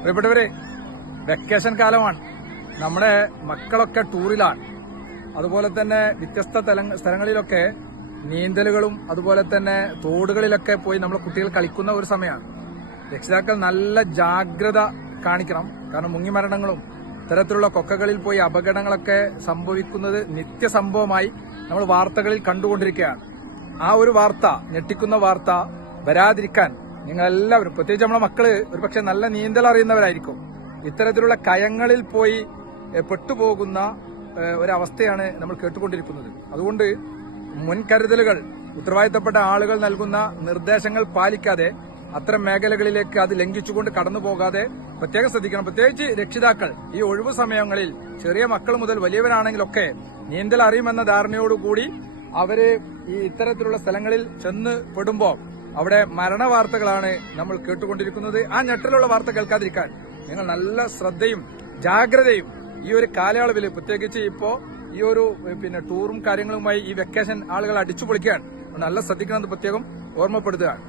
പ്രിയപ്പെട്ടവരെ വെക്കേഷൻ കാലമാണ്. നമ്മുടെ മക്കളൊക്കെ ടൂറിലാണ്. അതുപോലെ തന്നെ വ്യത്യസ്ത സ്ഥലങ്ങളിലൊക്കെ നീന്തലുകളും അതുപോലെ തന്നെ തോടുകളിലൊക്കെ പോയി നമ്മൾ കുട്ടികൾ കളിക്കുന്ന ഒരു സമയമാണ്. രക്ഷിതാക്കൾ നല്ല ജാഗ്രത കാണിക്കണം. കാരണം മുങ്ങിമരണങ്ങളും ഇത്തരത്തിലുള്ള കൊക്കകളിൽ പോയി അപകടങ്ങളൊക്കെ സംഭവിക്കുന്നത് നിത്യസംഭവമായി നമ്മൾ വാർത്തകളിൽ കണ്ടുകൊണ്ടിരിക്കുകയാണ്. ആ ഒരു വാർത്ത ഞെട്ടിക്കുന്ന വാർത്ത വരാതിരിക്കാൻ നിങ്ങൾ എല്ലാവരും പ്രത്യേകിച്ച് നമ്മളെ മക്കൾ ഒരുപക്ഷെ നല്ല നീന്തൽ അറിയുന്നവരായിരിക്കും. ഇത്തരത്തിലുള്ള കയങ്ങളിൽ പോയി പെട്ടുപോകുന്ന ഒരവസ്ഥയാണ് നമ്മൾ കേട്ടുകൊണ്ടിരിക്കുന്നത്. അതുകൊണ്ട് മുൻകരുതലുകൾ ഉത്തരവാദിത്തപ്പെട്ട ആളുകൾ നൽകുന്ന നിർദ്ദേശങ്ങൾ പാലിക്കാതെ അത്തരം മേഖലകളിലേക്ക് അത് ലംഘിച്ചുകൊണ്ട് കടന്നു പോകാതെ പ്രത്യേകം ശ്രദ്ധിക്കണം. പ്രത്യേകിച്ച് രക്ഷിതാക്കൾ ഈ ഒഴിവു സമയങ്ങളിൽ ചെറിയ മക്കൾ മുതൽ വലിയവരാണെങ്കിലൊക്കെ നീന്തൽ അറിയുമെന്ന ധാരണയോടുകൂടി അവർ ഈ ഇത്തരത്തിലുള്ള സ്ഥലങ്ങളിൽ ചെന്ന് പെടുമ്പോൾ അവിടെ മരണ വാർത്തകളാണ് നമ്മൾ കേട്ടുകൊണ്ടിരിക്കുന്നത്. ആ ഞെട്ടലുള്ള വാർത്ത കേൾക്കാതിരിക്കാൻ നിങ്ങൾ നല്ല ശ്രദ്ധയും ജാഗ്രതയും ഈ ഒരു കാലയളവിൽ പ്രത്യേകിച്ച് ഇപ്പോ ഈ ഒരു പിന്നെ ടൂറും കാര്യങ്ങളുമായി ഈ വെക്കേഷൻ ആളുകൾ അടിച്ചു പൊളിക്കുകയാണ് നല്ല ശ്രദ്ധിക്കണമെന്ന് പ്രത്യേകം ഓർമ്മപ്പെടുത്തുകയാണ്.